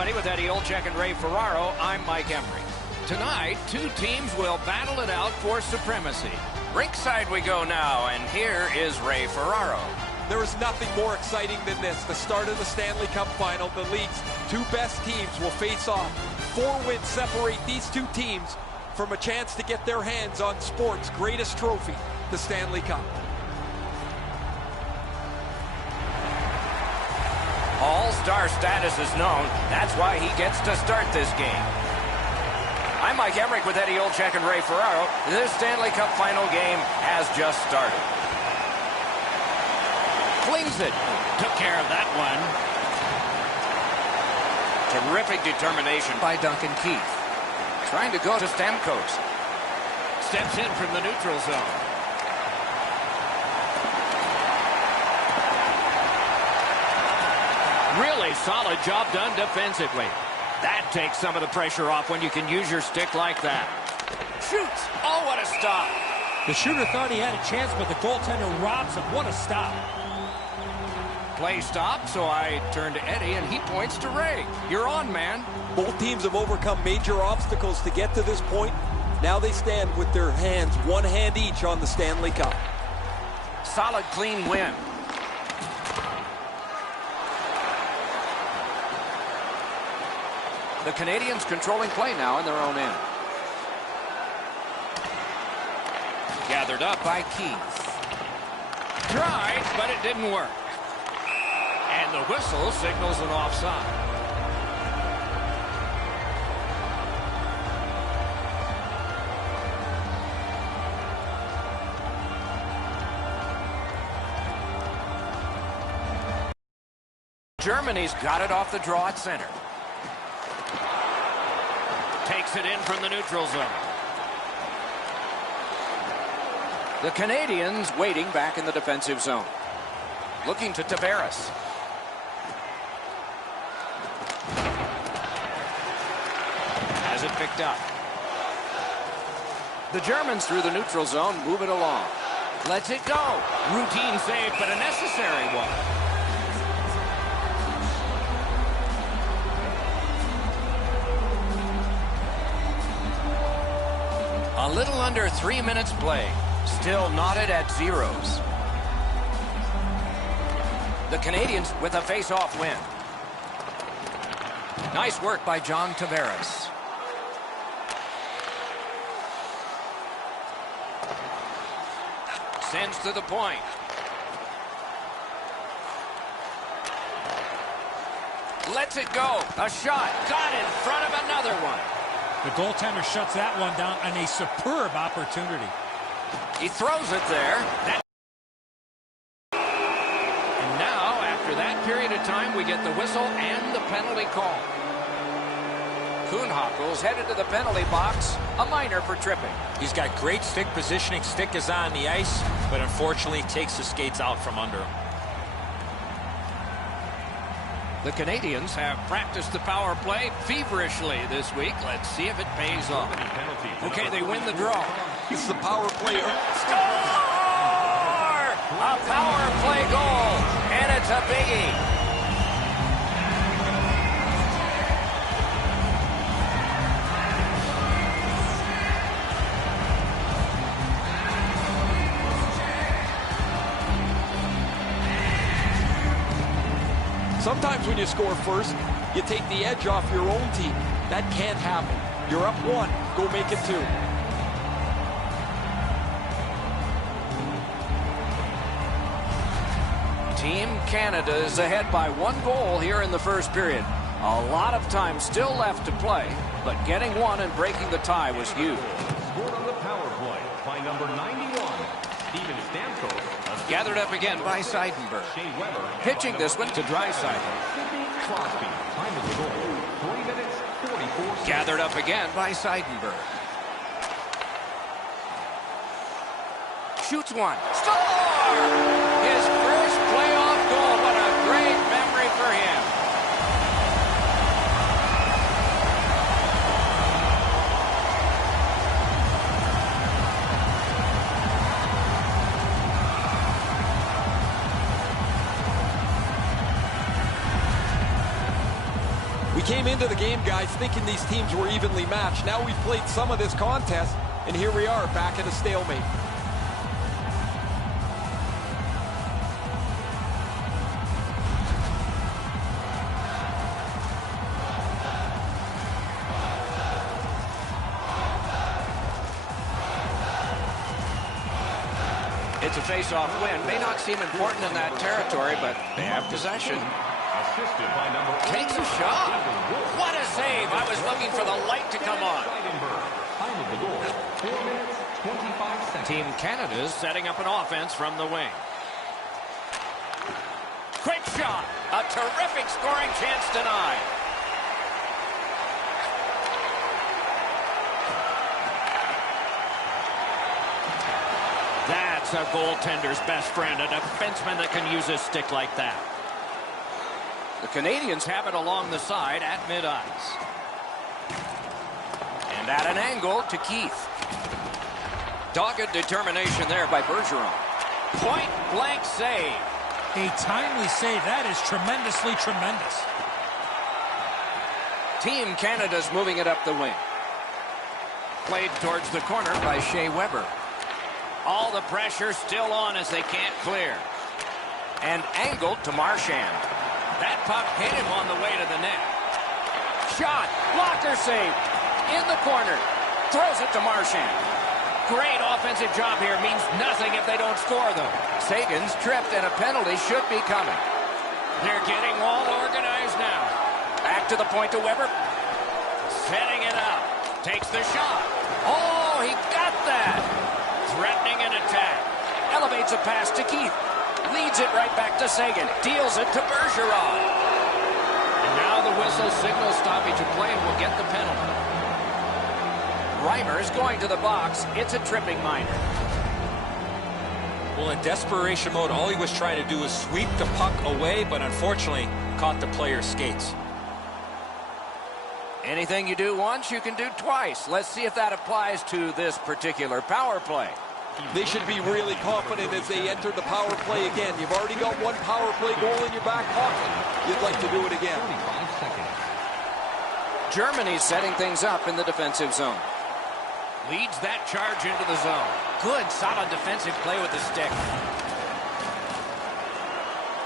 everybody. With Eddie Olczyk and Ray Ferraro, I'm Mike Emery. Tonight, two teams will battle it out for supremacy. Rinkside we go now, and here is Ray Ferraro. There is nothing more exciting than this. The start of the Stanley Cup Final. The league's two best teams will face off. 4 wins separate these two teams from a chance to get their hands on sport's greatest trophy, the Stanley Cup. All-star status is known. That's why he gets to start this game. I'm Mike Emmerich with Eddie Olczyk and Ray Ferraro. This Stanley Cup Final game has just started. Flings it. Took care of that one. Terrific determination by Duncan Keith. Trying to go to Stamkos. Steps in from the neutral zone. Really solid job done defensively. That takes some of the pressure off when you can use your stick like that. Shoots. Oh, what a stop. The shooter thought he had a chance, but the goaltender robs him. What a stop. Play stop, so I turn to Eddie, and he points to Ray. You're on, man. Both teams have overcome major obstacles to get to this point. Now they stand with their hands, one hand each on the Stanley Cup. Solid, clean win. The Canadians controlling play now in their own end. Gathered up by Keith. Tried, but it didn't work. And the whistle signals an offside. Germany's got it off the draw at center. Takes it in from the neutral zone. The Canadians waiting back in the defensive zone. Looking to Tavares. Has it picked up. The Germans through the neutral zone move it along. Lets it go. Routine save, but a necessary one. A little under 3 minutes play. Still knotted at zeros. The Canadians with a face-off win. Nice work by John Tavares. Sends to the point. Lets it go. A shot. Got in front of another one. The goaltender shuts that one down on a superb opportunity. He throws it there. And now, after that period of time, we get the whistle and the penalty call. Kuhnhackl headed to the penalty box. A minor for tripping. He's got great stick positioning. Stick is on the ice, but unfortunately takes the skates out from under him. The Canadians have practiced the power play feverishly this week. Let's see if it pays off. Okay, they win the draw. This is a power play. Score! A power play goal, and it's a biggie. Sometimes when you score first, you take the edge off your own team. That can't happen. You're up 1. Go make it 2. Team Canada is ahead by 1 goal here in the first period. A lot of time still left to play, but getting 1 and breaking the tie was huge. Scored on the power play by number 91, Steven Stamkos. Gathered up again by Seidenberg. Pitching this one to Draisaitl. Gathered up again by Seidenberg. Shoots one. Score! His first playoff goal. What a great memory for him. We came into the game, guys, thinking these teams were evenly matched. Now we've played some of this contest, and here we are back at a stalemate. It's a face-off win. May not seem important in that territory, but they have possession. Assisted by number Takes a shot. What a save. I was looking for the light to come on. Time of the goal, 4 minutes, 25 seconds. Team Canada's setting up an offense from the wing. Quick shot. A terrific scoring chance denied. That's a goaltender's best friend, a defenseman that can use his stick like that. The Canadians have it along the side at mid-ice. And at an angle to Keith. Dogged determination there by Bergeron. Point-blank save. A timely save. That is tremendously tremendous. Team Canada's moving it up the wing. Played towards the corner by Shea Weber. All the pressure still on as they can't clear. And angled to Marchand. That puck hit him on the way to the net. Shot. Blocker save. In the corner. Throws it to Marchand. Great offensive job here. Means nothing if they don't score, though. Sagan's tripped and a penalty should be coming. They're getting all organized now. Back to the point to Weber. Setting it up. Takes the shot. Oh, he got that. Threatening an attack. Elevates a pass to Keith. Leads it right back to Sagan. Deals it to Bergeron. And now the whistle signals stoppage of play and will get the penalty. Reimer's going to the box. It's a tripping minor. Well, in desperation mode, all he was trying to do was sweep the puck away, but unfortunately caught the player's skates. Anything you do once, you can do twice. Let's see if that applies to this particular power play. They should be really confident as they enter the power play again. You've already got one power play goal in your back pocket. You'd like to do it again. 45 seconds. Germany's setting things up in the defensive zone. Leads that charge into the zone. Good, solid defensive play with the stick.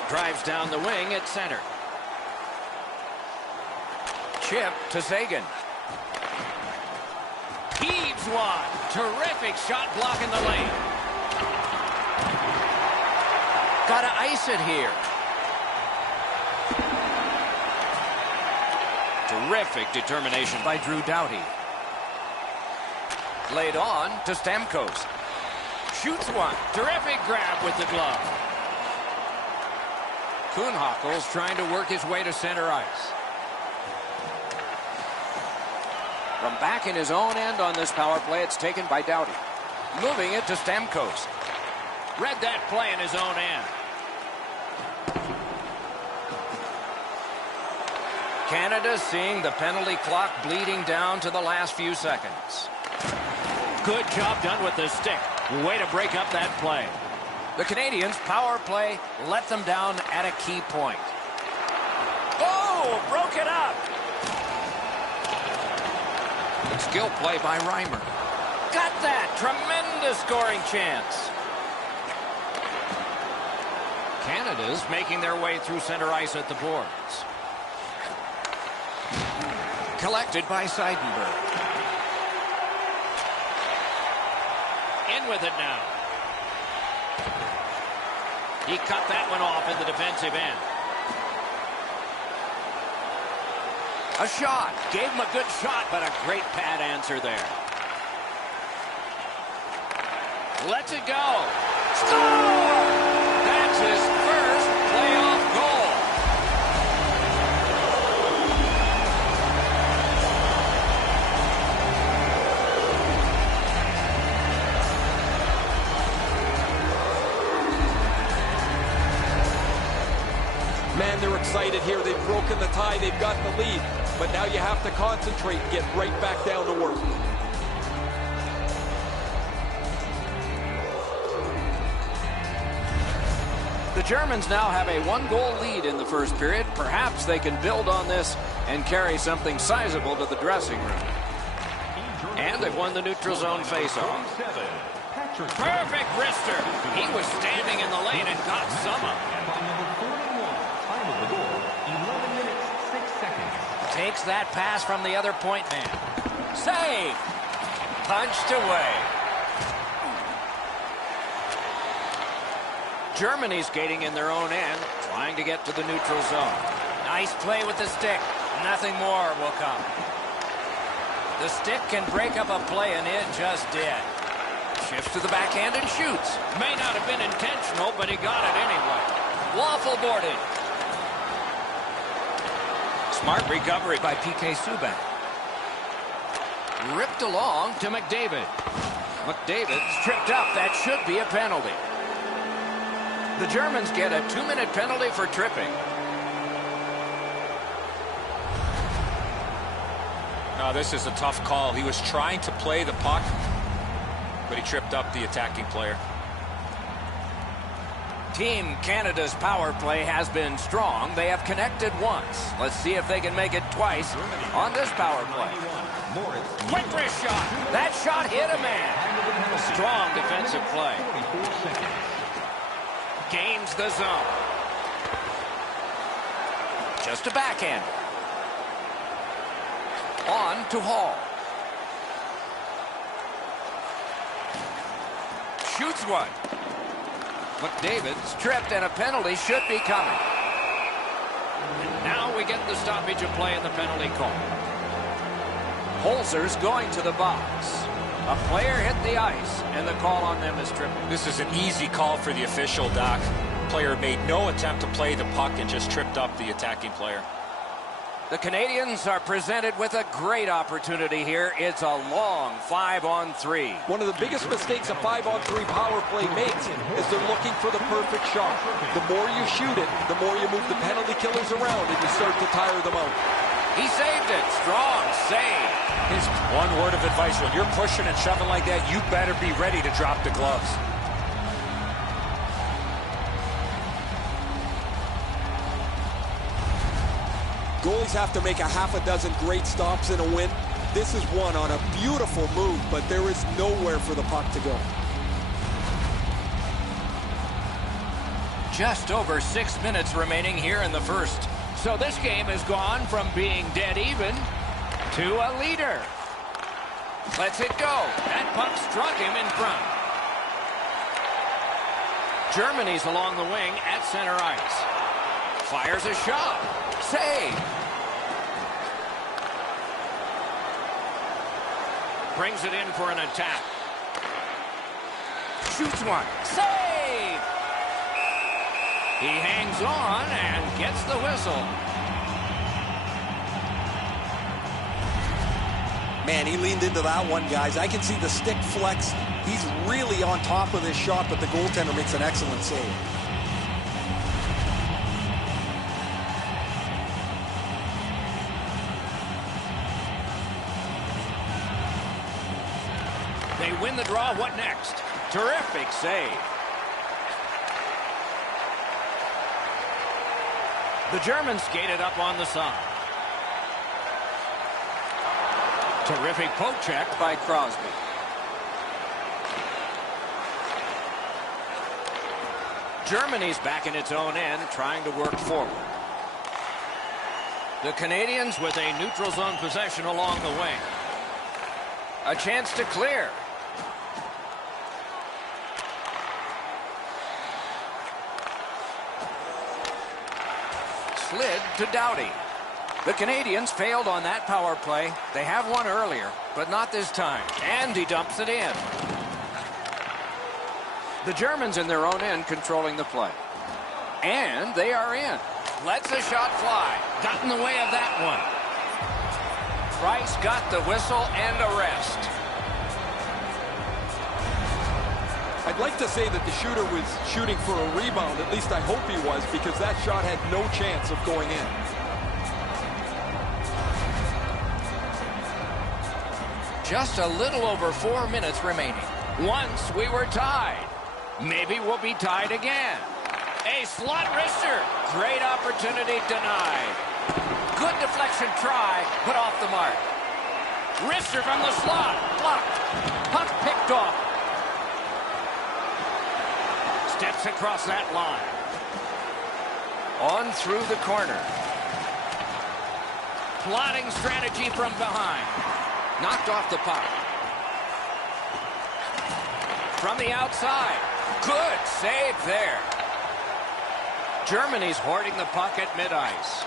Drives down the wing at center. Chip to Sagan. Heaves one. Terrific shot blocking the lane. Gotta ice it here. Terrific determination by Drew Doughty. Laid on to Stamkos. Shoots one. Terrific grab with the glove. Kuhnhackl trying to work his way to center ice. From back in his own end on this power play, it's taken by Doughty. Moving it to Stamkos. Read that play in his own end. Canada seeing the penalty clock bleeding down to the last few seconds. Good job done with the stick. Way to break up that play. The Canadians' power play let them down at a key point. Oh, broke it up. Skill play by Reimer. Got that. Tremendous scoring chance. Canada's making their way through center ice at the boards. Collected by Seidenberg. In with it now. He cut that one off in the defensive end. A shot. Gave him a good shot, but a great pad answer there. Lets it go. Score! That's his first playoff goal. Man, they're excited here. They've broken the tie. They've got the lead. But now you have to concentrate and get right back down to work. The Germans now have a 1-goal lead in the first period. Perhaps they can build on this and carry something sizable to the dressing room. And they've won the neutral zone faceoff. Perfect wrister. He was standing in the lane and got some up. Time of the goal, 11 minutes, 6 seconds. Takes that pass from the other point man. Save. Punched away. Germany skating in their own end, trying to get to the neutral zone. Nice play with the stick. Nothing more will come. The stick can break up a play, and it just did. Shifts to the backhand and shoots. May not have been intentional, but he got it anyway. Waffle boarded. Smart recovery by PK Subban. Ripped along to McDavid. McDavid's tripped up. That should be a penalty. The Germans get a 2-minute penalty for tripping. No, this is a tough call. He was trying to play the puck, but he tripped up the attacking player. Team Canada's power play has been strong. They have connected once. Let's see if they can make it twice on this power play. Quick wrist shot. That shot hit a man. Strong defensive play. 24 seconds. Gains the zone. Just a backhand. On to Hall. Shoots one. McDavid's tripped, and a penalty should be coming. And now we get the stoppage of play in the penalty call. Holzer's going to the box. A player hit the ice, and the call on them is tripping. This is an easy call for the official, Doc. Player made no attempt to play the puck and just tripped up the attacking player. The Canadians are presented with a great opportunity here. It's a long 5-on-3. One of the biggest mistakes a 5-on-3 power play makes is they're looking for the perfect shot. The more you shoot it, the more you move the penalty killers around and you start to tire them out. He saved it. Strong save. His one word of advice, when you're pushing and shoving like that, you better be ready to drop the gloves. Goalies have to make a half a dozen great stops in a win. This is one on a beautiful move, but there is nowhere for the puck to go. Just over 6 minutes remaining here in the first. So this game has gone from being dead even to a leader. Lets it go. That puck struck him in front. Germany's along the wing at center ice. Fires a shot. Save. Brings it in for an attack. Shoots one. Save! He hangs on and gets the whistle. Man, he leaned into that one, guys. I can see the stick flex. He's really on top of this shot, but the goaltender makes an excellent save. They win the draw. What next? Terrific save. The Germans skated up on the side. Terrific poke check by Crosby. Germany's back in its own end, trying to work forward. The Canadians with a neutral zone possession along the wing. A chance to clear. Slid to Doughty. The Canadians failed on that power play. They have one earlier, but not this time. And he dumps it in. The Germans in their own end controlling the play. And they are in. Lets a shot fly. Got in the way of that one. Price got the whistle and a rest. I'd like to say that the shooter was shooting for a rebound. At least I hope he was, because that shot had no chance of going in. Just a little over 4 minutes remaining. Once we were tied. Maybe we'll be tied again. A slot wrister. Great opportunity denied. Good deflection try, but off the mark. Wrister from the slot. Blocked. Puck picked off. Steps across that line. On through the corner. Plotting strategy from behind. Knocked off the puck. From the outside. Good save there. Germany's hoarding the puck at mid-ice.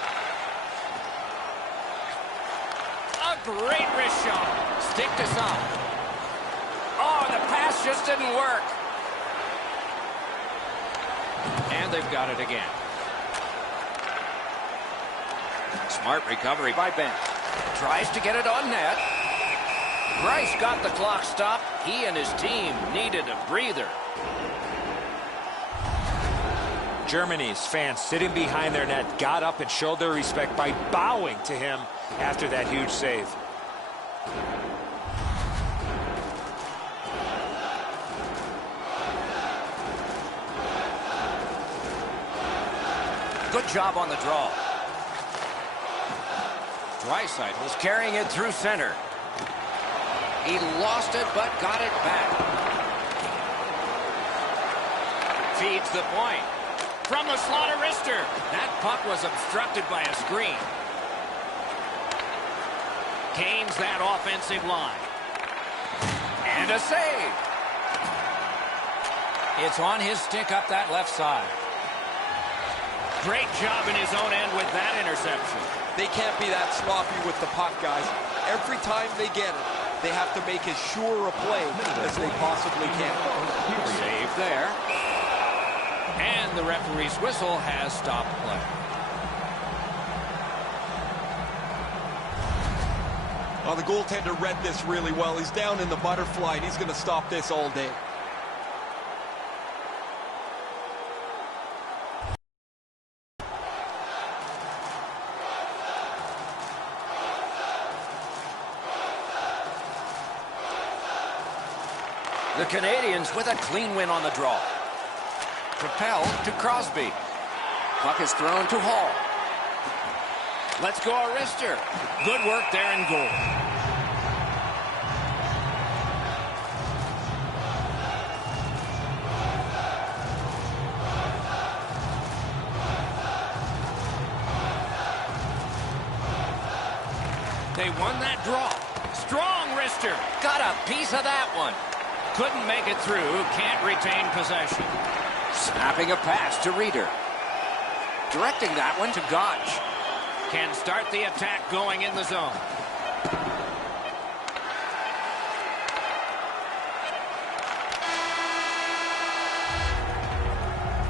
A great wrist shot. Stick to some. Oh, the pass just didn't work. And they've got it again. Smart recovery by Ben. Tries to get it on net. Bryce got the clock stopped. He and his team needed a breather. Germany's fans sitting behind their net got up and showed their respect by bowing to him after that huge save. Good job on the draw. Dreisaitl's carrying it through center. He lost it, but got it back. Feeds the point. From the slot of wrister. That puck was obstructed by a screen. Gains that offensive line. And a save. It's on his stick up that left side. Great job in his own end with that interception. They can't be that sloppy with the puck, guys. Every time they get it, they have to make as sure a play as they possibly can. Save there. And the referee's whistle has stopped play. Well, the goaltender read this really well. He's down in the butterfly, and he's going to stop this all day. The Canadians with a clean win on the draw. Propelled to Crosby. Puck is thrown to Hall. Let's go, Wrister. Good work there in goal. They won that draw. Strong wrister. Got a piece of that one. Couldn't make it through. Can't retain possession. Snapping a pass to Reeder. Directing that one to Gotch. Can start the attack going in the zone.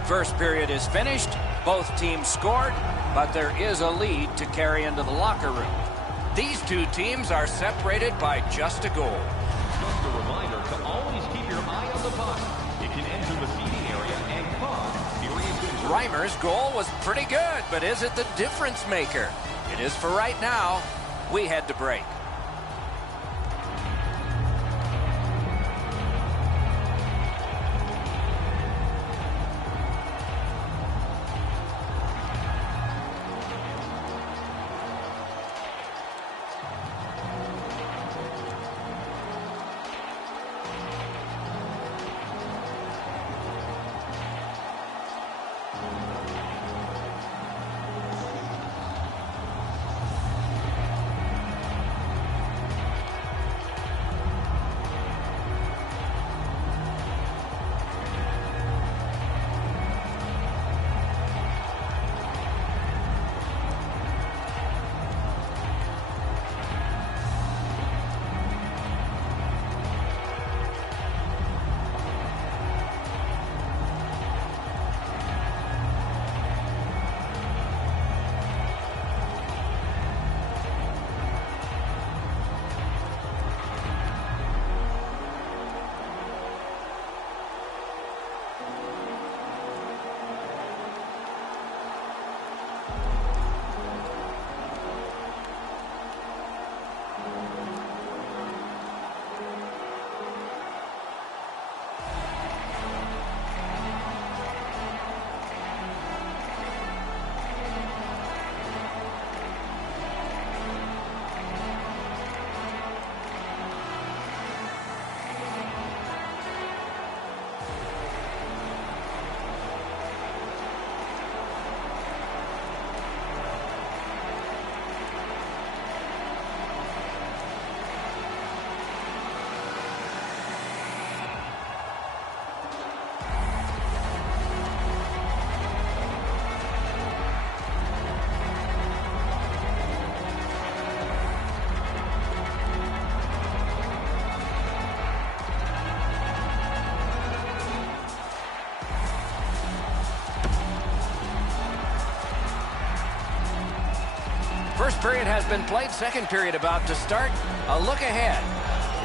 First period is finished. Both teams scored, but there is a lead to carry into the locker room. These two teams are separated by just a goal. Just a reminder to always keep your eye on the puck. It can enter the seating area and cause serious injury. Reimer's goal was pretty good, but is it the difference maker? It is for right now. We head to break. First period has been played. Second period about to start. A look ahead.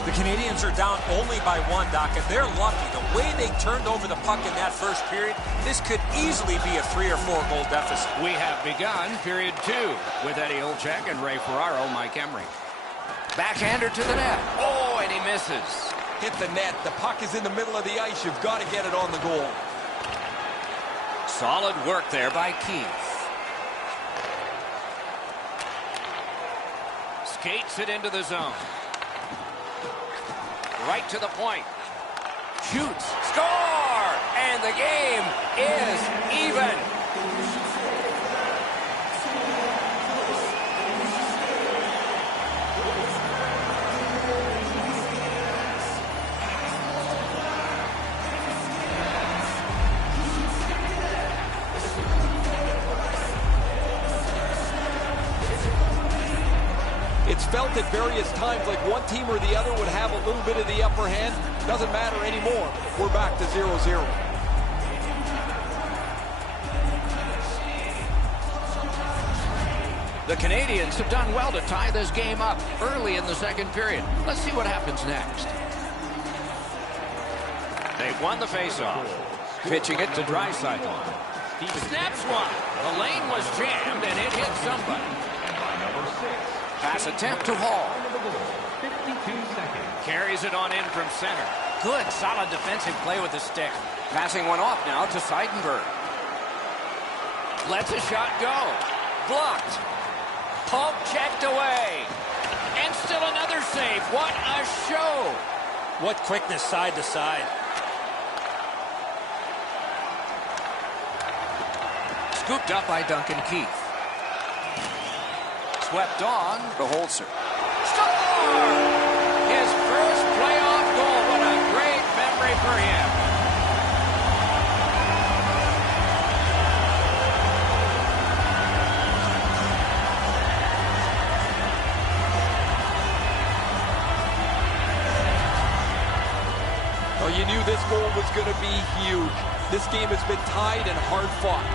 The Canadians are down only by 1, Doc, and they're lucky. The way they turned over the puck in that first period, this could easily be a 3 or 4 goal deficit. We have begun period 2 with Eddie Olczyk and Ray Ferraro, Mike Emery. Backhander to the net. Oh, and he misses. Hit the net. The puck is in the middle of the ice. You've got to get it on the goal. Solid work there by Keith. Skates it into the zone. Right to the point. Shoots. Score! And the game is even. It's felt at various times like one team or the other would have a little bit of the upper hand. Doesn't matter anymore. We're back to 0-0. The Canadians have done well to tie this game up early in the second period. Let's see what happens next. They've won the faceoff. Pitching it to Draisaitl. He snaps one. The lane was jammed and it hit somebody. Pass attempt to Hall. 52 seconds. Carries it on in from center. Good, solid defensive play with the stick. Passing one off now to Seidenberg. Lets a shot go. Blocked. Poke checked away. And still another save. What a show. What quickness side to side. Scooped up by Duncan Keith. Swept on to Holzer. Score! His first playoff goal. What a great memory for him. Well, you knew this goal was going to be huge. This game has been tied and hard fought.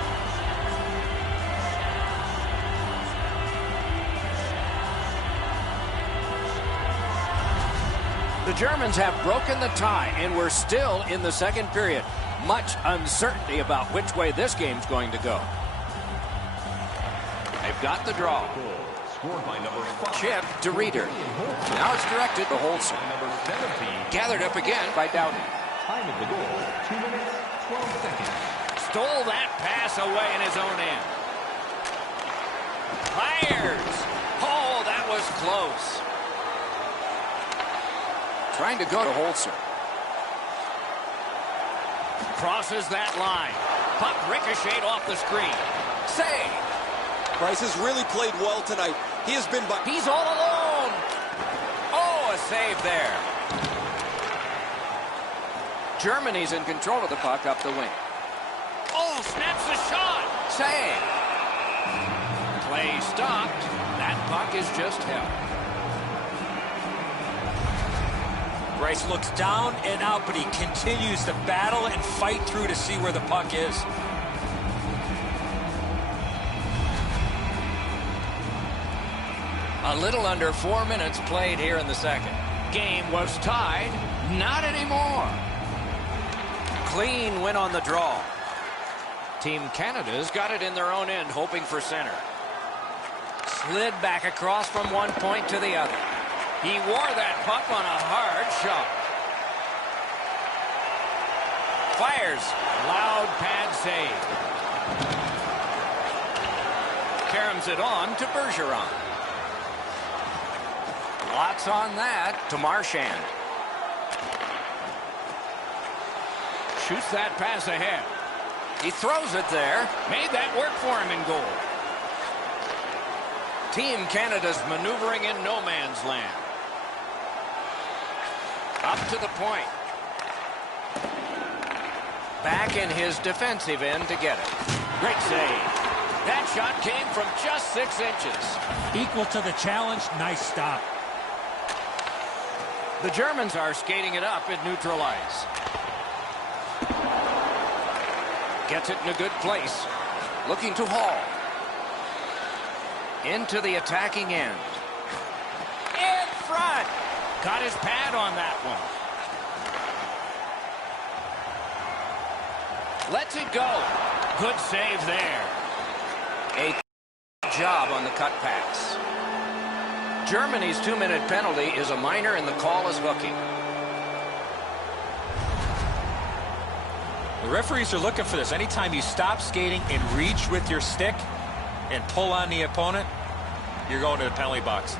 The Germans have broken the tie, and we're still in the second period. Much uncertainty about which way this game's going to go. They've got the draw. Scored by number 5. Chip to Reeder. Now it's directed to Holzer. Number 17. Gathered up again by Dowdy. Time of the goal, 2 minutes, 12 seconds. Stole that pass away in his own end. Fires. Oh, that was close. Trying to go to Holzer. Crosses that line. Puck ricocheted off the screen. Save. Price has really played well tonight. He has been by... He's all alone. Oh, a save there. Germany's in control of the puck up the wing. Oh, snaps the shot. Save. Play stopped. That puck is just held. Bryce looks down and out, but he continues to battle and fight through to see where the puck is. A little under 4 minutes played here in the second. Game was tied. Not anymore. Clean win on the draw. Team Canada's got it in their own end, hoping for center. Slid back across from one point to the other. He wore that puck on a hard shot. Fires. Loud pad save. Caroms it on to Bergeron. Lots on that to Marchand. Shoots that pass ahead. He throws it there. Made that work for him in goal. Team Canada's maneuvering in no man's land. Up to the point. Back in his defensive end to get it. Great save. That shot came from just 6 inches. Equal to the challenge. Nice stop. The Germans are skating it up at neutral ice. Gets it in a good place. Looking to Hall. Into the attacking end. In front. Got his pad on that one. Lets it go. Good save there. A job on the cut pass. Germany's 2-minute penalty is a minor and the call is hooking. The referees are looking for this. Anytime you stop skating and reach with your stick and pull on the opponent, you're going to the penalty box.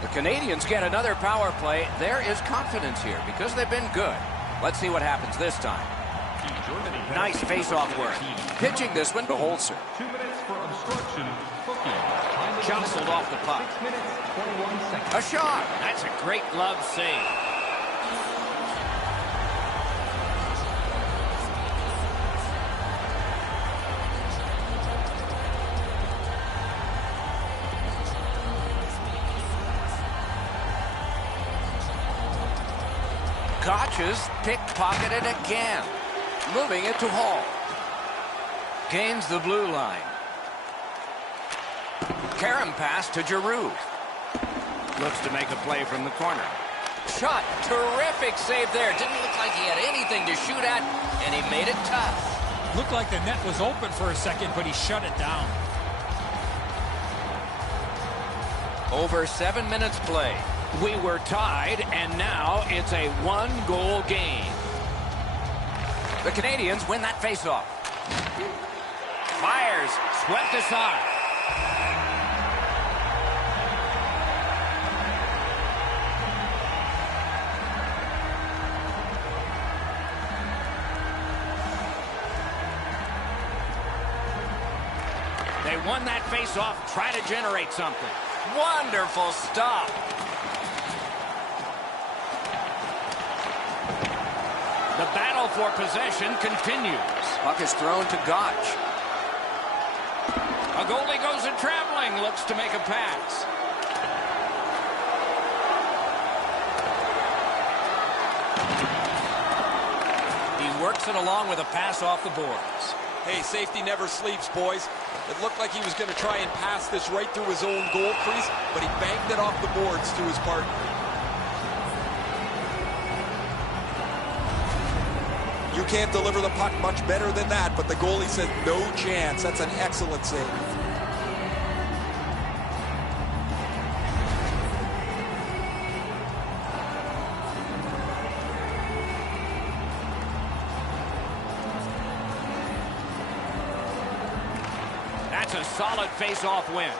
The Canadians get another power play. There is confidence here because they've been good. Let's see what happens this time. Nice face-off work. Pitching this one to Holzer. 2 minutes for obstruction. Jostled off the puck. 6 minutes, 21 seconds. A shot. That's a great glove save. Gotches pickpocketed again. Moving it to Hall. Gains the blue line. Karam pass to Giroux. Looks to make a play from the corner. Shot. Terrific save there. Didn't look like he had anything to shoot at, and he made it tough. Looked like the net was open for a second, but he shut it down. Over 7 minutes played. We were tied, and now it's a 1-goal game. The Canadians win that faceoff. Fires. Swept aside. They won that faceoff. Try to generate something. Wonderful stop. The battle for possession continues. Puck is thrown to Gotch. A goalie goes a-traveling, looks to make a pass. He works it along with a pass off the boards. Hey, safety never sleeps, boys. It looked like he was going to try and pass this right through his own goal crease, but he banked it off the boards to his partner. You can't deliver the puck much better than that, but the goalie said no chance. That's an excellent save. That's a solid face-off win.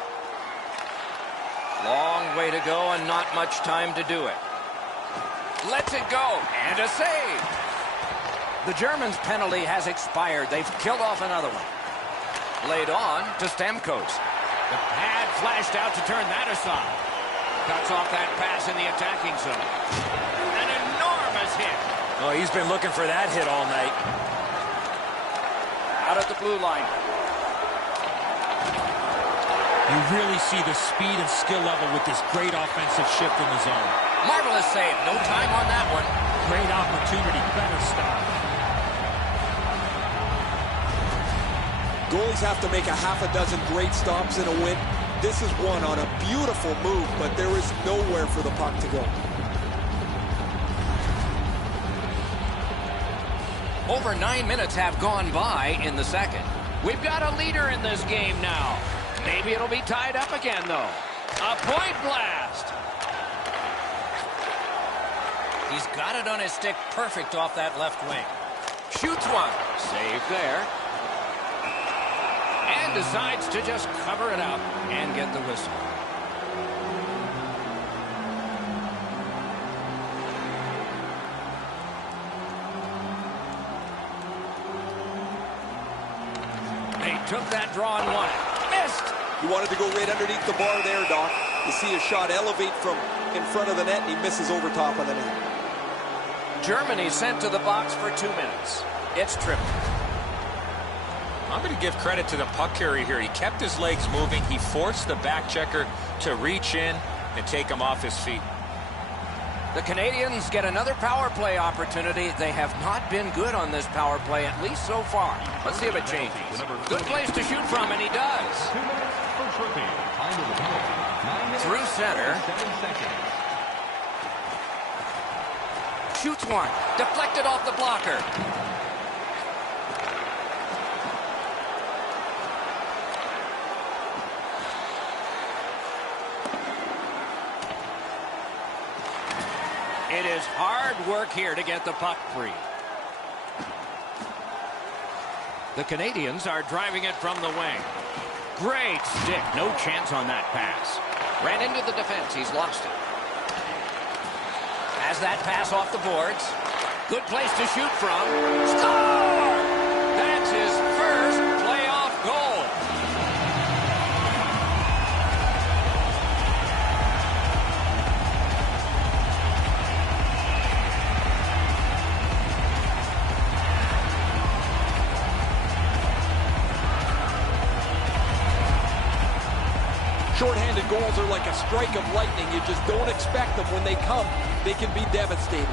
Long way to go and not much time to do it. Lets it go, and a save. The Germans' penalty has expired. They've killed off another one. Laid on to Stamkos. The pad flashed out to turn that aside. Cuts off that pass in the attacking zone. An enormous hit. Oh, he's been looking for that hit all night. Out at the blue line. You really see the speed and skill level with this great offensive shift in the zone. Marvelous save. No time on that one. Great opportunity. Better stop. Goalies have to make a half a dozen great stops in a win. This is one on a beautiful move, but there is nowhere for the puck to go. Over 9 minutes have gone by in the second. We've got a leader in this game now. Maybe it'll be tied up again, though. A point blast. He's got it on his stick perfect off that left wing. Shoots one. Save there. And decides to just cover it up and get the whistle. They took that draw and won it. Missed. He wanted to go right underneath the bar there, Doc. You see a shot elevate from in front of the net, and he misses over top of the net. Germany sent to the box for 2 minutes. It's tripped. I'm going to give credit to the puck carrier here. He kept his legs moving. He forced the back checker to reach in and take him off his feet. The Canadians get another power play opportunity. They have not been good on this power play, at least so far. Let's see if it changes. Good place to shoot from, and he does. 2 minutes for tripping. Through center. Shoots one. Deflected off the blocker. It is hard work here to get the puck free. The Canadians are driving it from the wing. Great stick. No chance on that pass. Ran into the defense. He's lost it. Has that pass off the boards. Good place to shoot from. Score! That's his first playoff goal. Short-handed goals are like a strike of lightning. You just don't expect them. When they come, they can be devastating.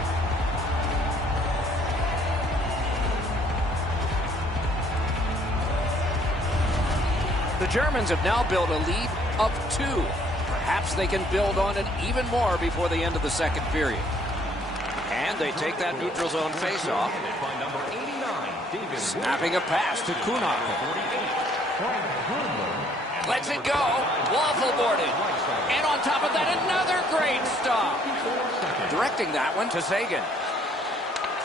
The Germans have now built a lead of 2. Perhaps they can build on it even more before the end of the second period. And they take that neutral zone faceoff. Snapping a pass to Kunako. Lets it go. Waffle boarded. And on top of that, another great stop. Directing that one to Sagan.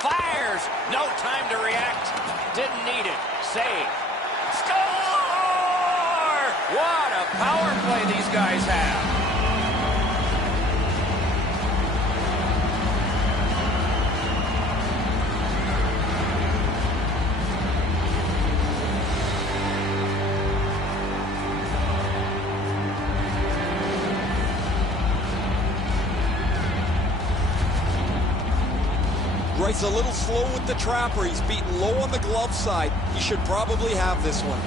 Fires. No time to react. Didn't need it. Save. Score! What a power play these guys have. He's a little slow with the trapper. He's beaten low on the glove side. He should probably have this one.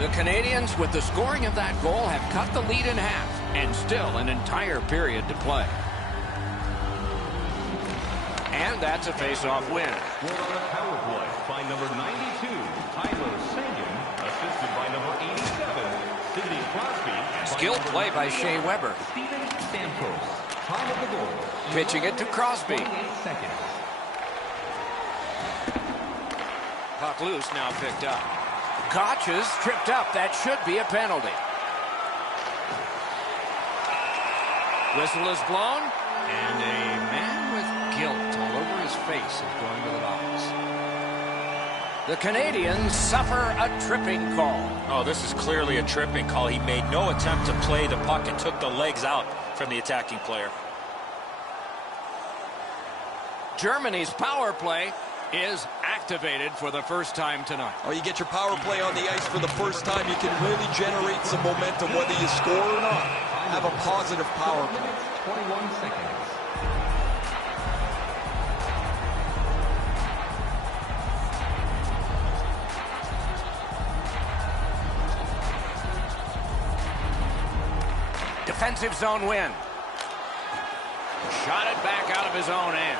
The Canadians, with the scoring of that goal, have cut the lead in half, and still an entire period to play. And that's a face-off win. Scored on a power play by number 92, Tyler Sagan, assisted by number 87, Sidney Crosby. Skilled play by Shea Weber. Steven Stamkos, time of the goal. Pitching it to Crosby. 28 seconds. Puck loose, now picked up. Koch is tripped up. That should be a penalty. Whistle is blown, and a man with guilt all over his face is going to the box. The Canadians suffer a tripping call. Oh, this is clearly a tripping call. He made no attempt to play the puck and took the legs out from the attacking player. Germany's power play is activated for the first time tonight. Oh, you get your power play on the ice for the first time, you can really generate some momentum, whether you score or not. Have a positive power play. 21 seconds. Defensive zone win. Shot it back out of his own end.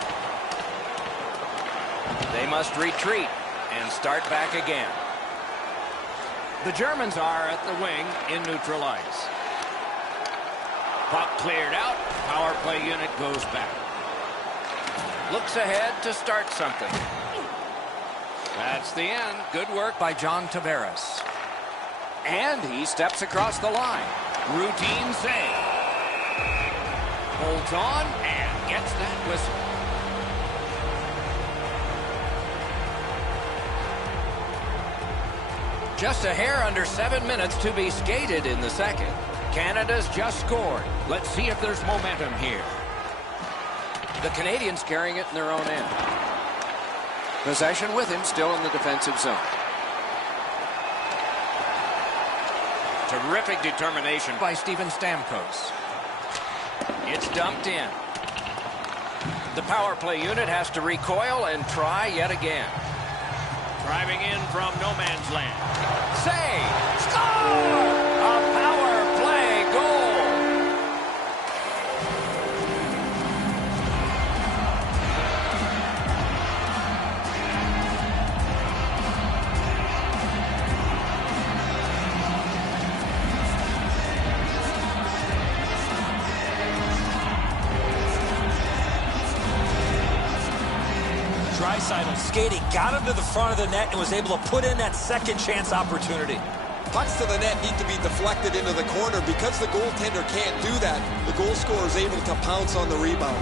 They must retreat and start back again. The Germans are at the wing in neutral ice. Puck cleared out. Power play unit goes back. Looks ahead to start something. That's the end. Good work by John Tavares. And he steps across the line. Routine save. Holds on and gets that whistle. Just a hair under 7 minutes to be skated in the second. Canada's just scored. Let's see if there's momentum here. The Canadians carrying it in their own end. Possession with him, still in the defensive zone. Terrific determination by Steven Stamkos. It's dumped in. The power play unit has to recoil and try yet again. Driving in from no man's land. Save! Score! A power play goal! Draisaitl skating, got him to the front of the net, and was able to put in that second chance opportunity. Pucks to the net need to be deflected into the corner. Because the goaltender can't do that, the goal scorer is able to pounce on the rebound.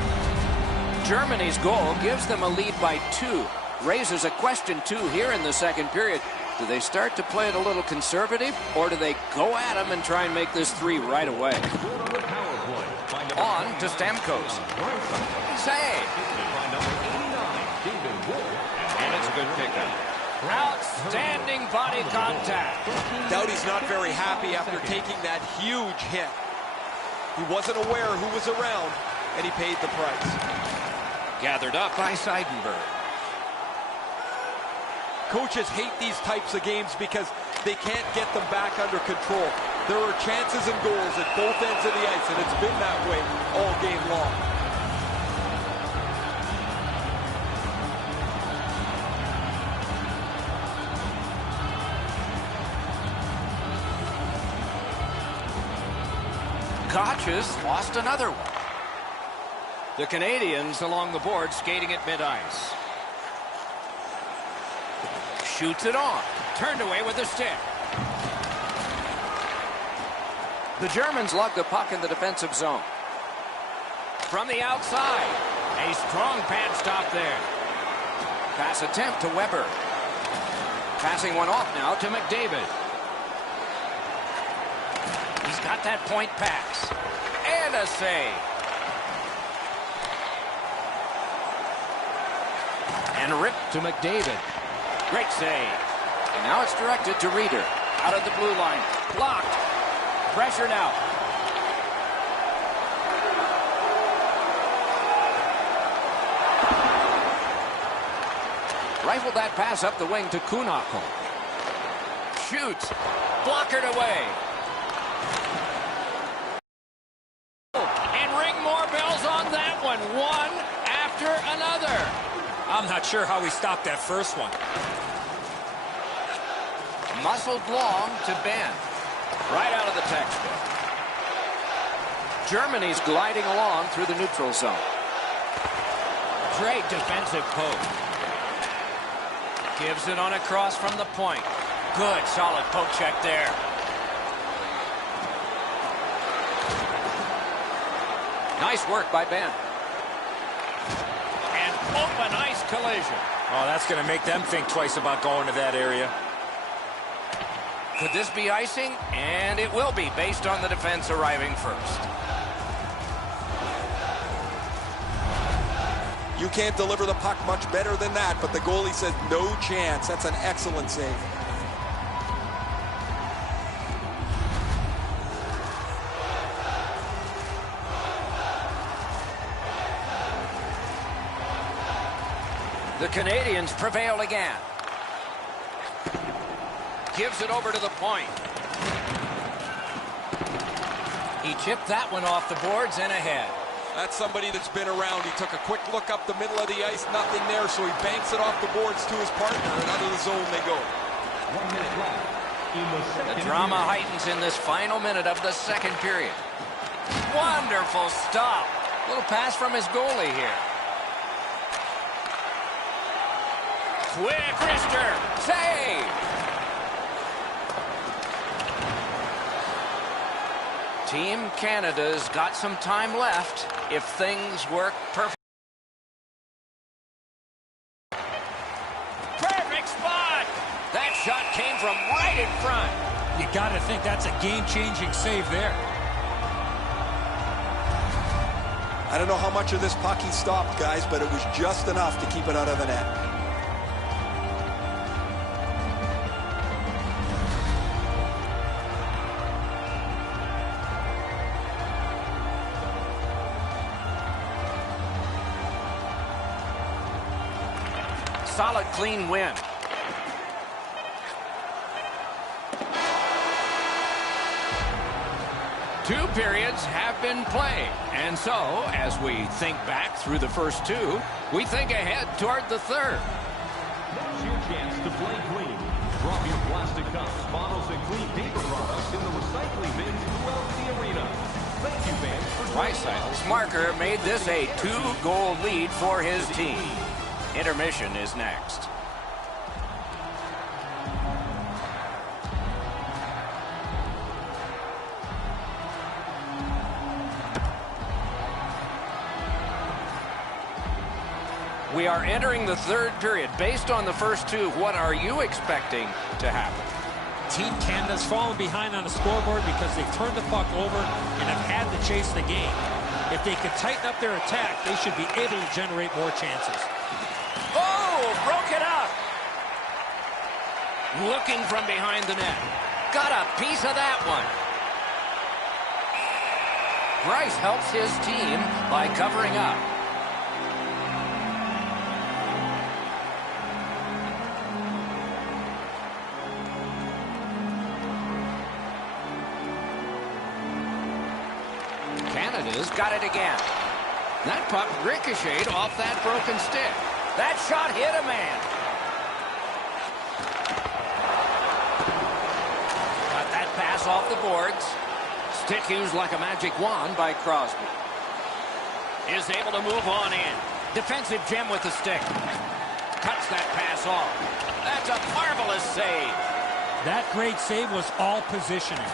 Germany's goal gives them a lead by 2. Raises a question, too, here in the second period. Do they start to play it a little conservative, or do they go at them and try and make this 3 right away? On to Stamkos. Save. And it's a good pickup. Outstanding body contact. Doughty's not very happy after taking that huge hit. He wasn't aware who was around, and he paid the price. Gathered up by Seidenberg. Coaches hate these types of games because they can't get them back under control. There are chances and goals at both ends of the ice, and it's been that way all game long. Gotch's lost another one. The Canadians along the board skating at mid-ice. Shoots it on. Turned away with a stick. The Germans lug the puck in the defensive zone. From the outside. A strong pad stop there. Pass attempt to Weber. Passing one off now to McDavid. He's got that point pass. And a save. And ripped to McDavid. Great save. And now it's directed to Reeder. Out of the blue line. Blocked. Pressured out. Rifled that pass up the wing to Kuhnhackl. Shoots. Blockered away. And ring more bells on that one. One after another. I'm not sure how we stopped that first one. Muscled long to Ben. Right out of the textbook. Germany's gliding along through the neutral zone. Great defensive poke. Gives it on across from the point. Good, solid poke check there. Nice work by Ben. And open ice collision. Oh, that's going to make them think twice about going to that area. Could this be icing? And it will be, based on the defense arriving first. You can't deliver the puck much better than that, but the goalie said no chance. That's an excellent save. The Canadians prevail again. Gives it over to the point. He chipped that one off the boards and ahead. That's somebody that's been around. He took a quick look up the middle of the ice, nothing there, so he banks it off the boards to his partner, and out of the zone they go. 1 minute left in the second. The drama heightens in this final minute of the second period. Wonderful stop. Little pass from his goalie here. Quick wrister. Save. Team Canada's got some time left if things work perfect. Perfect spot. That shot came from right in front. You got to think that's a game-changing save there. I don't know how much of this puck he stopped, guys, but it was just enough to keep it out of the net. Solid, clean win. Two periods have been played. And so, as we think back through the first two, we think ahead toward the third. Now's your chance to play clean. Drop your plastic cups, bottles, and clean paper products in the recycling bins throughout the arena. Thank you, fans, for Draisaitl's marker made this a 2-goal lead for his team. Intermission is next. We are entering the third period. Based on the first two, what are you expecting to happen? Team Canada's fallen behind on the scoreboard because they've turned the puck over and have had to chase the game. If they could tighten up their attack, they should be able to generate more chances. Oh, broke it up. Looking from behind the net. Got a piece of that one. Bryce helps his team by covering up. Canada's got it again. That puck ricocheted off that broken stick. That shot hit a man. Got that pass off the boards. Stick used like a magic wand by Crosby. Is able to move on in. Defensive gem with the stick. Cuts that pass off. That's a marvelous save. That great save was all positioning.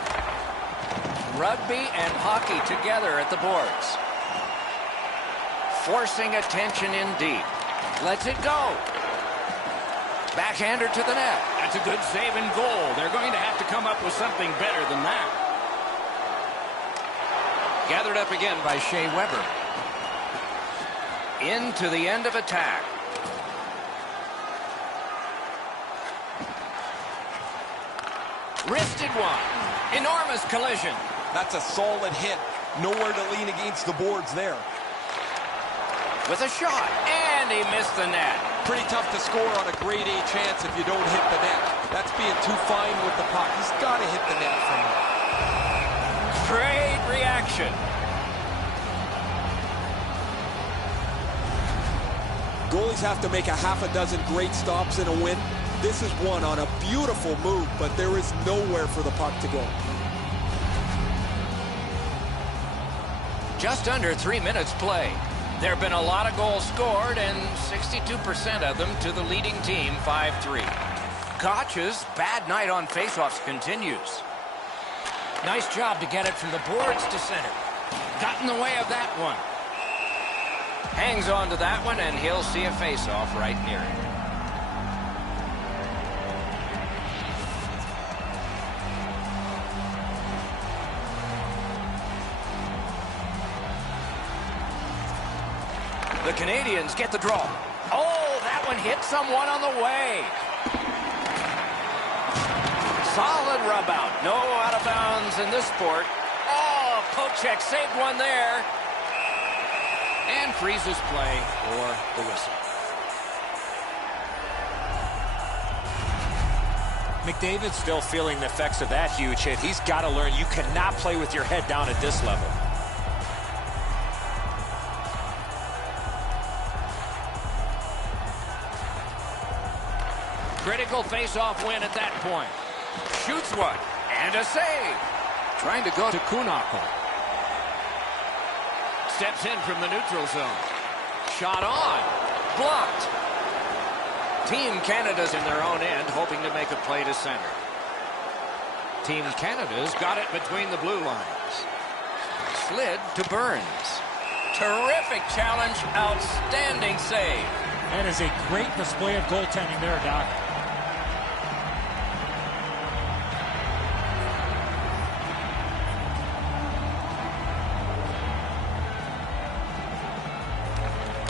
Rugby and hockey together at the boards. Forcing attention in deep. Lets it go. Backhander to the net. That's a good save and goal. They're going to have to come up with something better than that. Gathered up again by Shea Weber. Into the end of attack. Wristed one. Enormous collision. That's a solid hit. Nowhere to lean against the boards there. With a shot, and he missed the net. Pretty tough to score on a grade A chance if you don't hit the net. That's being too fine with the puck. He's got to hit the net from there. Great reaction. Goalies have to make a half a dozen great stops in a win. This is one on a beautiful move, but there is nowhere for the puck to go. Just under 3 minutes played. There have been a lot of goals scored, and 62% of them to the leading team, 5-3. Koch's bad night on faceoffs continues. Nice job to get it from the boards to center. Got in the way of that one. Hangs on to that one, and he'll see a faceoff right near him. The Canadians get the draw. Oh, that one hit someone on the way. Solid rub out. No out of bounds in this sport. Oh, Pochek saved one there. And freezes play for the whistle. McDavid's still feeling the effects of that huge hit. He's got to learn you cannot play with your head down at this level. Critical face-off win at that point. Shoots one. And a save. Trying to go to Kunako. Steps in from the neutral zone. Shot on. Blocked. Team Canada's in their own end, hoping to make a play to center. Team Canada's got it between the blue lines. Slid to Burns. Terrific challenge. Outstanding save. That is a great display of goaltending there, Doc.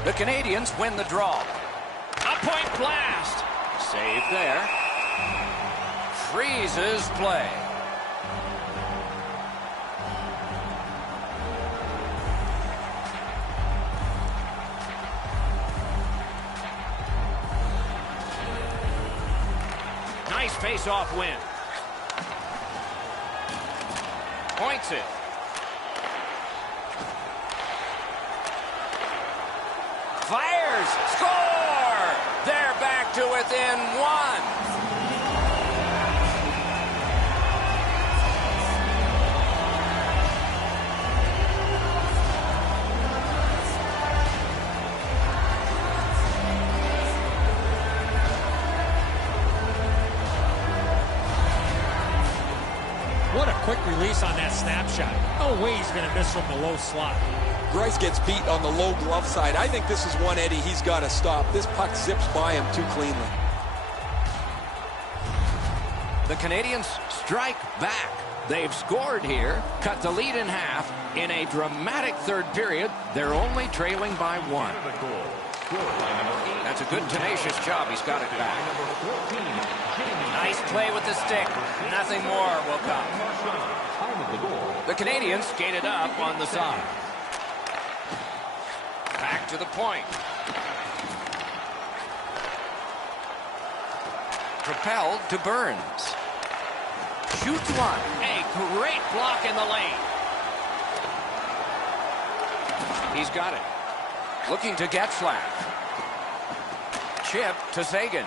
The Canadians win the draw. A point blast. Save there. Freezes play. Nice face-off win. Points it. Fires, score! They're back to within one. release on that snapshot. No way he's going to miss from the low slot. Greiss gets beat on the low glove side. I think this is one, Eddie, he's got to stop. This puck zips by him too cleanly. The Canadians strike back. They've scored here, cut the lead in half. In a dramatic third period, they're only trailing by 1. That's a good, tenacious job. He's got it back. Nice play with the stick. Nothing more will come. The Canadians skated up on the side. Back to the point. Propelled to Burns. Shoots one. A great block in the lane. He's got it. Looking to Getzlaff. Chip to Sagan.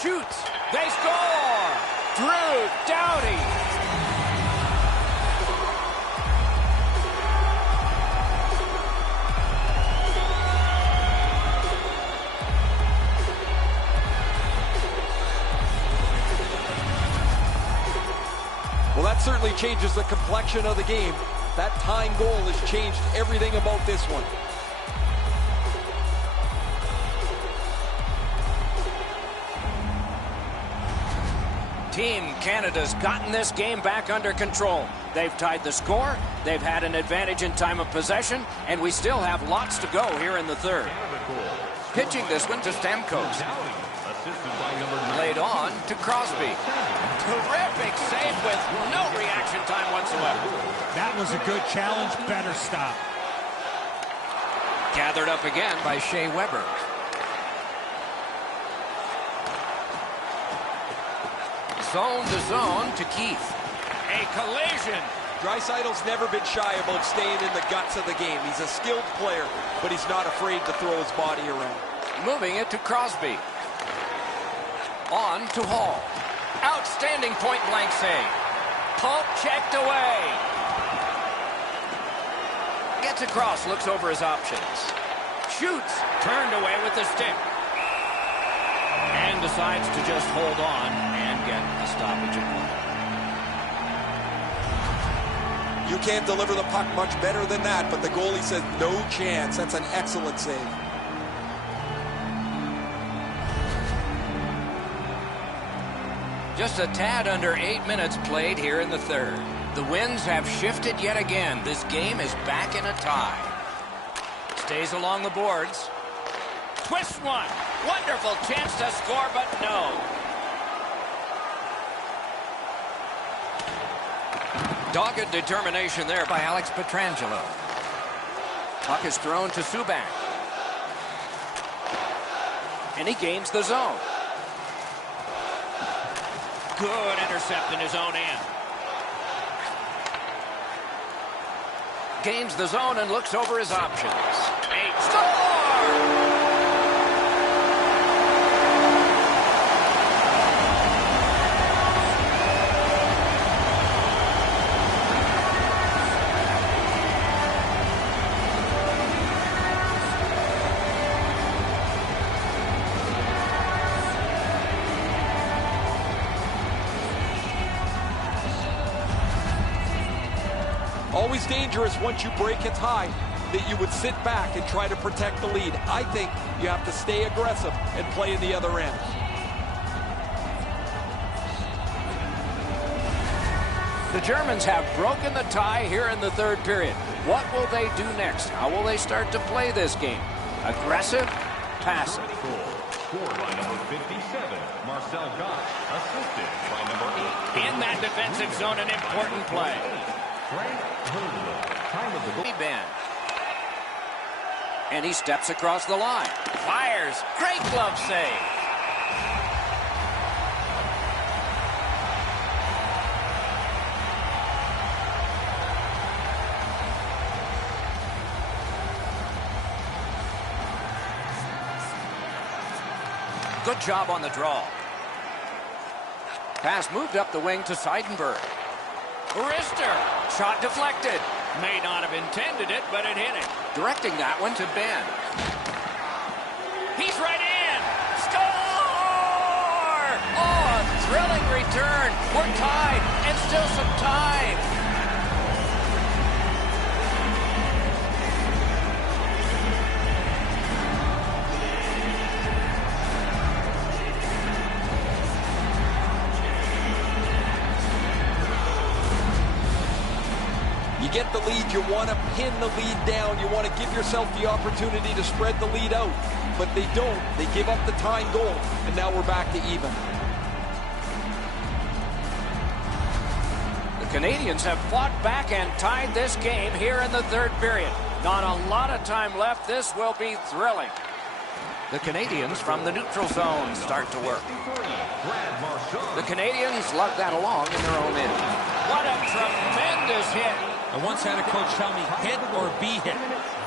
Shoots. They score! Drew Doughty. Well, that certainly changes the complexion of the game. That tying goal has changed everything about this one. Team Canada's gotten this game back under control. They've tied the score, they've had an advantage in time of possession, and we still have lots to go here in the third. Pitching this one to Stamkos. Laid on to Crosby. Terrific save with no reaction time whatsoever. That was a good challenge, better stop. Gathered up again by Shea Weber. Zone to zone to Keith. A collision. Draisaitl's never been shy about staying in the guts of the game. He's a skilled player, but he's not afraid to throw his body around. Moving it to Crosby. On to Hall. Outstanding point-blank save. Poke checked away. Gets across, looks over his options. Shoots. Turned away with the stick. And decides to just hold on and get a stoppage of play. You can't deliver the puck much better than that, but the goalie says no chance. That's an excellent save. Just a tad under 8 minutes played here in the third. The winds have shifted yet again. This game is back in a tie. Stays along the boards. Twist one. Wonderful chance to score, but no. Dogged determination there by Alex Pietrangelo. Puck is thrown to Subban. And he gains the zone. Good intercept in his own end. Gains the zone and looks over his options. A score! Always dangerous once you break a tie that you would sit back and try to protect the lead. I think you have to stay aggressive and play in the other end. The Germans have broken the tie here in the third period. What will they do next? How will they start to play this game? Aggressive, passive. Scored by number 57, Marcel Gott, assisted by number 8. In that defensive zone, an important play. Frank Hurdle, time of the goal. Ben. And he steps across the line. Fires. Great glove save. Good job on the draw. Pass moved up the wing to Seidenberg. Wrister. Shot deflected. May not have intended it, but it hit it. Directing that one to Ben. He's right in. Score! Oh, thrilling return. We're tied, and still some time. You get the lead, you want to pin the lead down. You want to give yourself the opportunity to spread the lead out. But they don't. They give up the tying goal, and now we're back to even. The Canadians have fought back and tied this game here in the third period. Not a lot of time left. This will be thrilling. The Canadians from the neutral zone start to work. The Canadians lug that along in their own end. What a tremendous hit. I once had a coach tell me, hit or be hit.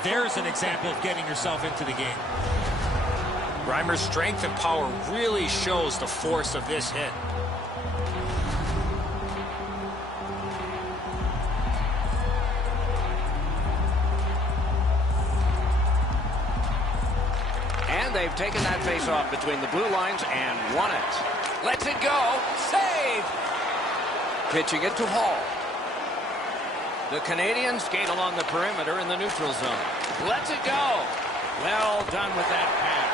There's an example of getting yourself into the game. Reimer's strength and power really shows the force of this hit. And they've taken that face-off between the blue lines and won it. Lets it go. Save! Pitching it to Hall. The Canadians skate along the perimeter in the neutral zone. Lets it go. Well done with that pass.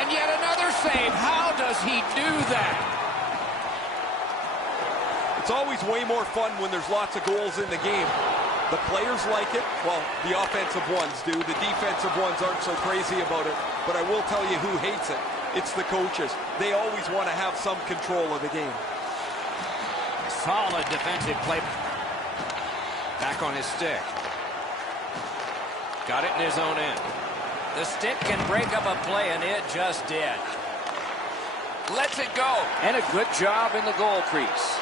And yet another save. How does he do that? It's always way more fun when there's lots of goals in the game. The players like it. Well, the offensive ones do. The defensive ones aren't so crazy about it. But I will tell you who hates it. It's the coaches. They always want to have some control of the game. Solid defensive play. Back on his stick. Got it in his own end. The stick can break up a play, and it just did. Lets it go. And a good job in the goal crease.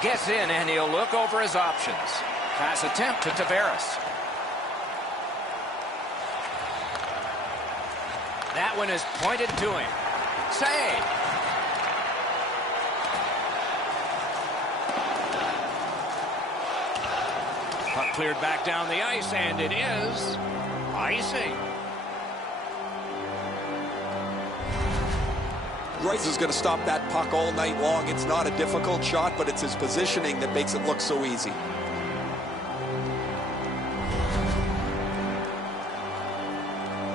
Gets in, and he'll look over his options. Pass attempt to Tavares. That one is pointed to him. Save. Puck cleared back down the ice, and it is icing. Royce is going to stop that puck all night long. It's not a difficult shot, but it's his positioning that makes it look so easy.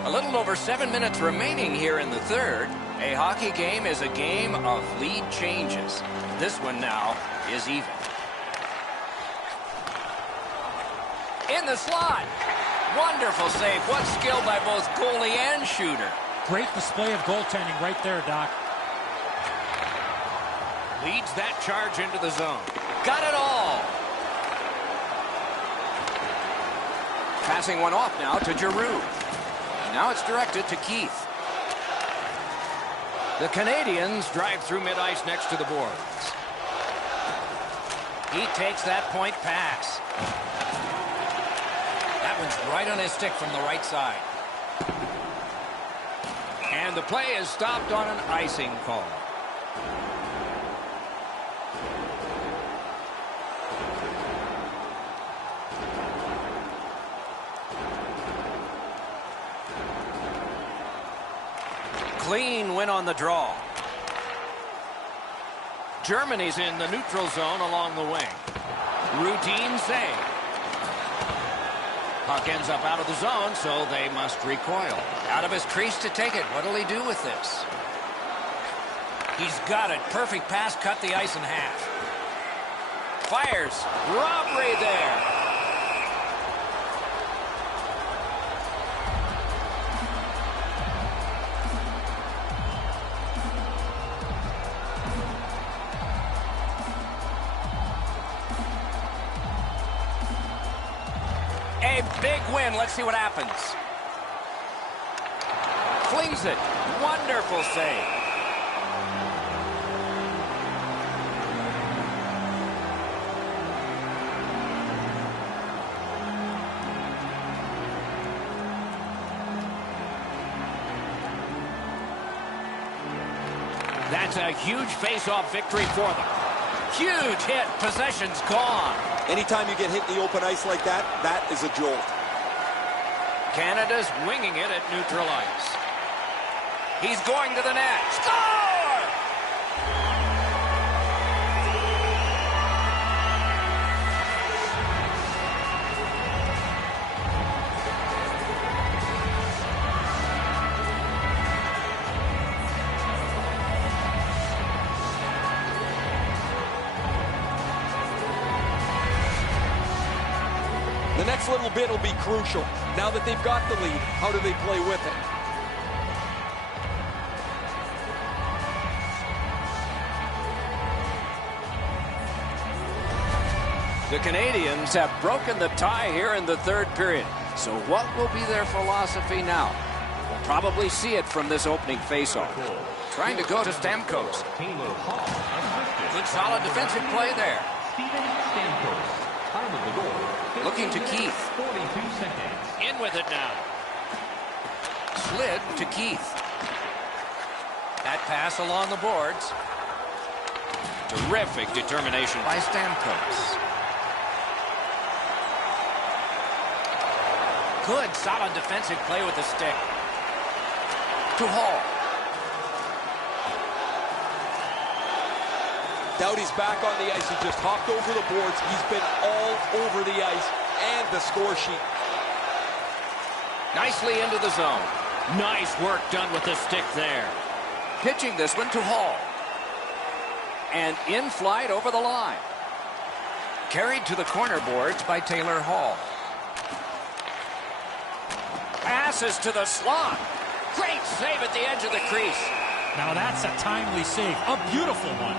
A little over 7 minutes remaining here in the third. A hockey game is a game of lead changes. This one now is even. In the slot. Wonderful save. What skill by both goalie and shooter. Great display of goaltending right there, Doc. Leads that charge into the zone. Got it all. Passing one off now to Giroux. Now it's directed to Keith. The Canadians drive through mid-ice next to the boards. He takes that point pass. That one's right on his stick from the right side. And the play is stopped on an icing call. Clean win on the draw. Germany's in the neutral zone along the wing. Routine save. Puck ends up out of the zone, so they must recoil. Out of his crease to take it. What'll he do with this? He's got it. Perfect pass, cut the ice in half. Fires. Robbery there. A big win. Let's see what happens. Flings it. Wonderful save. That's a huge face-off victory for them. Huge hit. Possession's gone. Anytime you get hit in the open ice like that, that is a jolt. Canada's winging it at neutral ice. He's going to the net. Score! The next little bit will be crucial. Now that they've got the lead, how do they play with it? The Canadians have broken the tie here in the third period. So what will be their philosophy now? We'll probably see it from this opening faceoff. Trying to go to Stamkos. Good solid defensive play there. Looking to Keith. In with it now. Slid to Keith. That pass along the boards. Terrific determination by Stamkos. Good solid defensive play with the stick. To Hall. Doughty's back on the ice. He just hopped over the boards. He's been all over the ice and the score sheet. Nicely into the zone. Nice work done with the stick there. Pitching this one to Hall. And in flight over the line. Carried to the corner boards by Taylor Hall. Passes to the slot. Great save at the edge of the crease. Now that's a timely save. A beautiful one.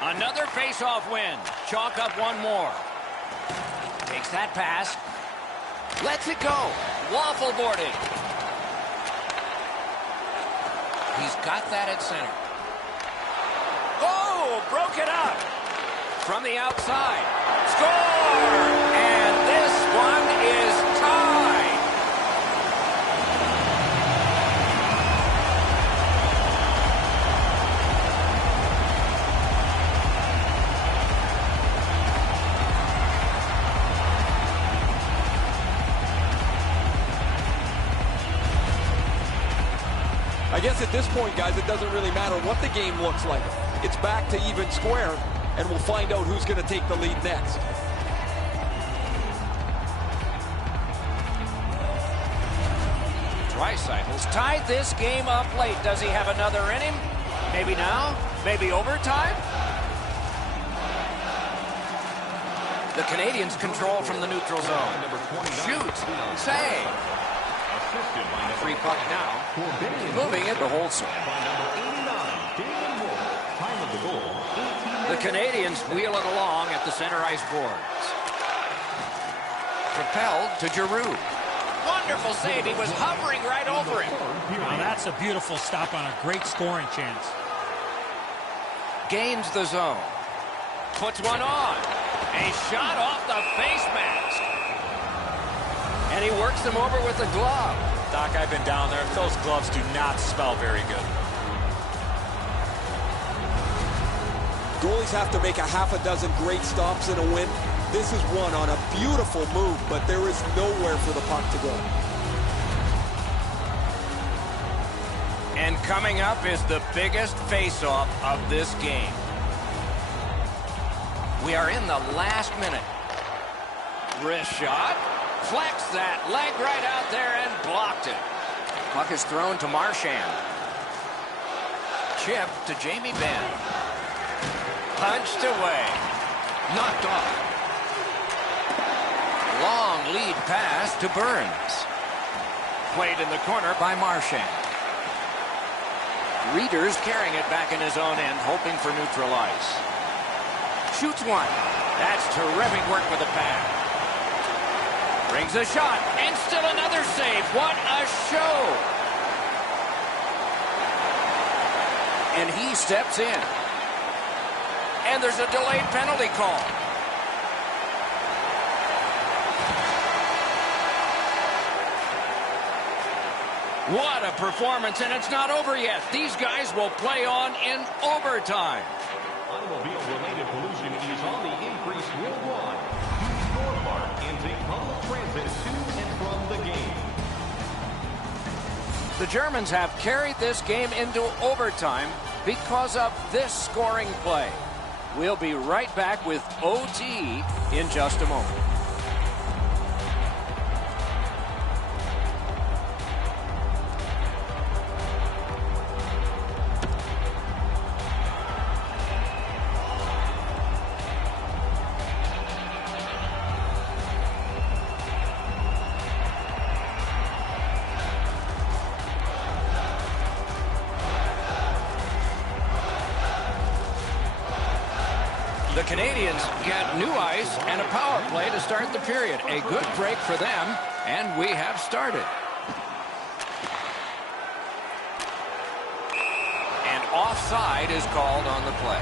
Another face-off win. Chalk up one more. Takes that pass. Lets it go. Waffle boarding. He's got that at center. Oh, broke it up. From the outside. Score! And this one is tied. I guess at this point, guys, it doesn't really matter what the game looks like. It's back to even square, and we'll find out who's going to take the lead next. Draisaitl tied this game up late. Does he have another in him? Maybe now? Maybe overtime? The Canadians control from the neutral zone. Shoots. Save. Free puck now. Moving it to Holzer. The Canadians wheel it along at the center ice boards. Propelled to Giroux. Wonderful save. He was hovering right over it. Now that's a beautiful stop on a great scoring chance. Gains the zone. Puts one on. A shot off the face mask. And he works them over with the glove. Doc, I've been down there. Those gloves do not smell very good. Goalies have to make a half a dozen great stops in a win. This is one on a beautiful move, but there is nowhere for the puck to go. And coming up is the biggest face-off of this game. We are in the last minute. Wrist shot. Flex that leg right out there and blocked it. Puck is thrown to Marchand. Chip to Jamie Benn. Punched away. Knocked off. Long lead pass to Burns. Played in the corner by Marchand. Reeder's carrying it back in his own end, hoping for neutral ice. Shoots one. That's terrific work with the pad. Brings a shot, and still another save. What a show! And he steps in. And there's a delayed penalty call. What a performance, and it's not over yet. These guys will play on in overtime. Automobile-related pollution is on the increase worldwide. Use your car and take public transit to and from the game. The Germans have carried this game into overtime because of this scoring play. We'll be right back with OT in just a moment. The Canadians get new ice and a power play to start the period. A good break for them, and we have started. And offside is called on the play.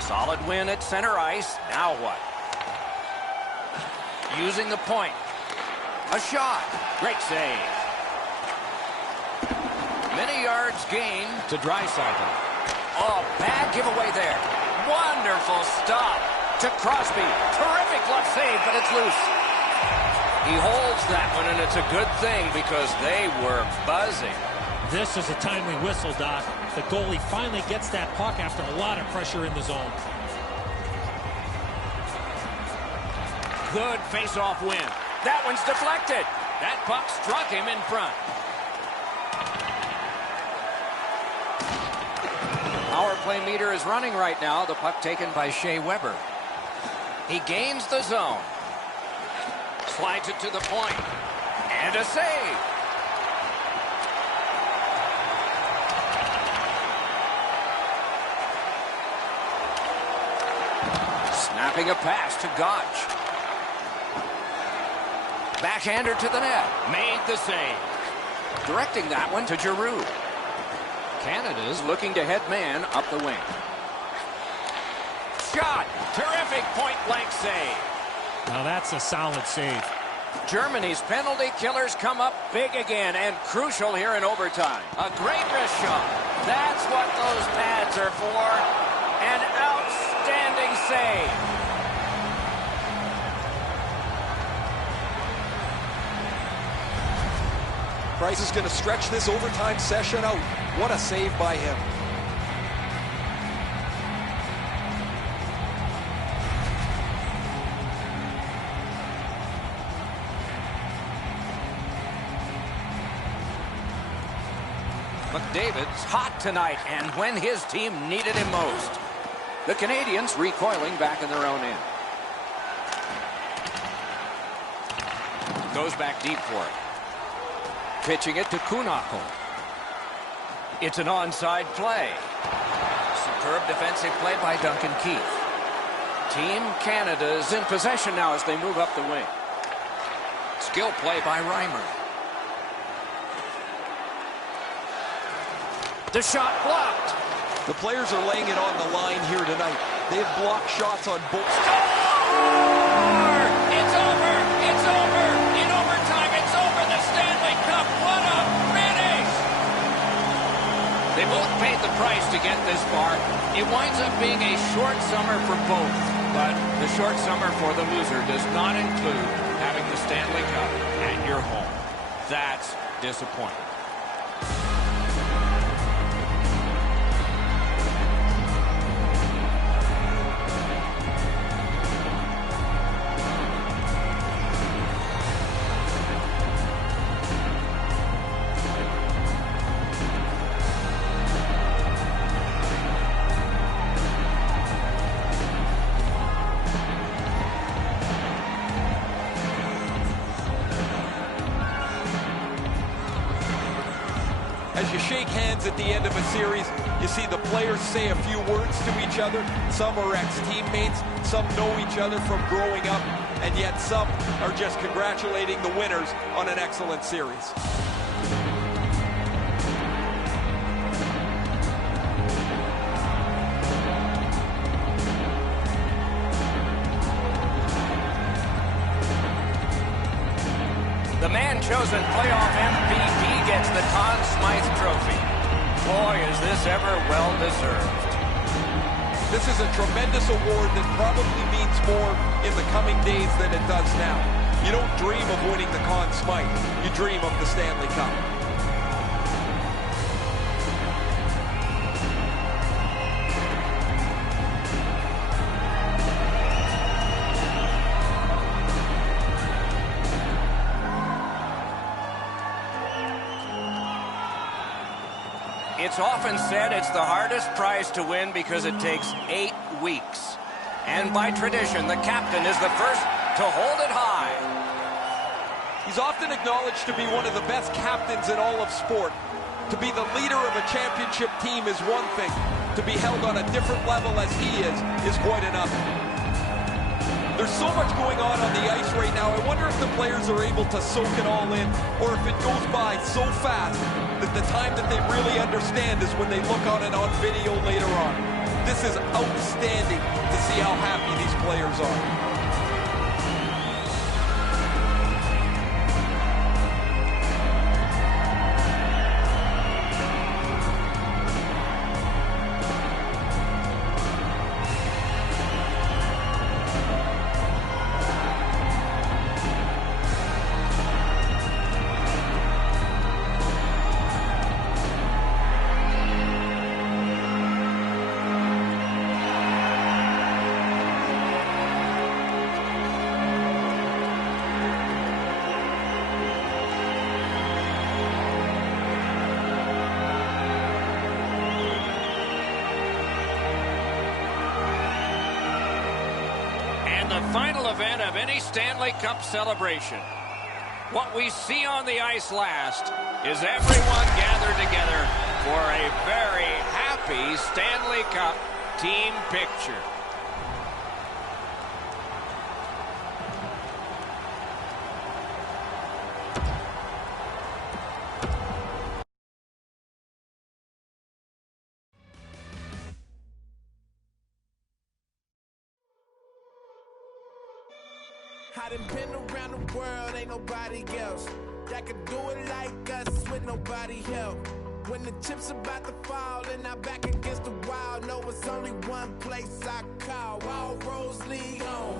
Solid win at center ice. Now what? Using the point. A shot. Great save. Many yards gained to Draisaitl. Oh, bad giveaway there. Wonderful stop to Crosby. Terrific left save, but it's loose. He holds that one, and it's a good thing because they were buzzing. This is a timely whistle, Doc. The goalie finally gets that puck after a lot of pressure in the zone. Good face-off win. That one's deflected. That puck struck him in front. Power play meter is running right now. The puck taken by Shea Weber. He gains the zone. Slides it to the point. And a save. Snapping a pass to Gotch. Backhander to the net. Made the save. Directing that one to Giroux. Canada's looking to head man up the wing. Shot. Terrific point-blank save. Now that's a solid save. Germany's penalty killers come up big again and crucial here in overtime. A great wrist shot. That's what those pads are for. An outstanding save. Price is going to stretch this overtime session out. What a save by him. McDavid's hot tonight, and when his team needed him most. The Canadians recoiling back in their own end. Goes back deep for it. Pitching it to Kunako. It's an onside play. Superb defensive play by Duncan Keith. Team Canada's in possession now as they move up the wing. Skill play by Reimer. The shot blocked. The players are laying it on the line here tonight. They've blocked shots on both. It's over! It's over! In overtime, it's over! The Stanley Cup! What a finish! They both paid the price to get this far. It winds up being a short summer for both. But the short summer for the loser does not include having the Stanley Cup at your home. That's disappointing. As you shake hands at the end of a series, you see the players say a few words to each other. Some are ex-teammates, some know each other from growing up, and yet some are just congratulating the winners on an excellent series. The man chosen playoff MVP gets the Conn Smythe Trophy. Boy, is this ever well-deserved. This is a tremendous award that probably means more in the coming days than it does now. You don't dream of winning the Conn Smythe. You dream of the Stanley Cup. It's often said it's the hardest prize to win because it takes 8 weeks. And by tradition, the captain is the first to hold it high. He's often acknowledged to be one of the best captains in all of sport. To be the leader of a championship team is one thing. To be held on a different level as he is quite another. There's so much going on the ice right now. I wonder if the players are able to soak it all in, or if it goes by so fast that the time that they really understand is when they look on it on video later on. This is outstanding to see how happy these players are. The final event of any Stanley Cup celebration. What we see on the ice last is everyone gathered together for a very happy Stanley Cup team picture. I done been around the world, ain't nobody else that could do it like us with nobody help. When the chips about to fall and I'm back against the wall, know it's only one place I call. All roads lead home.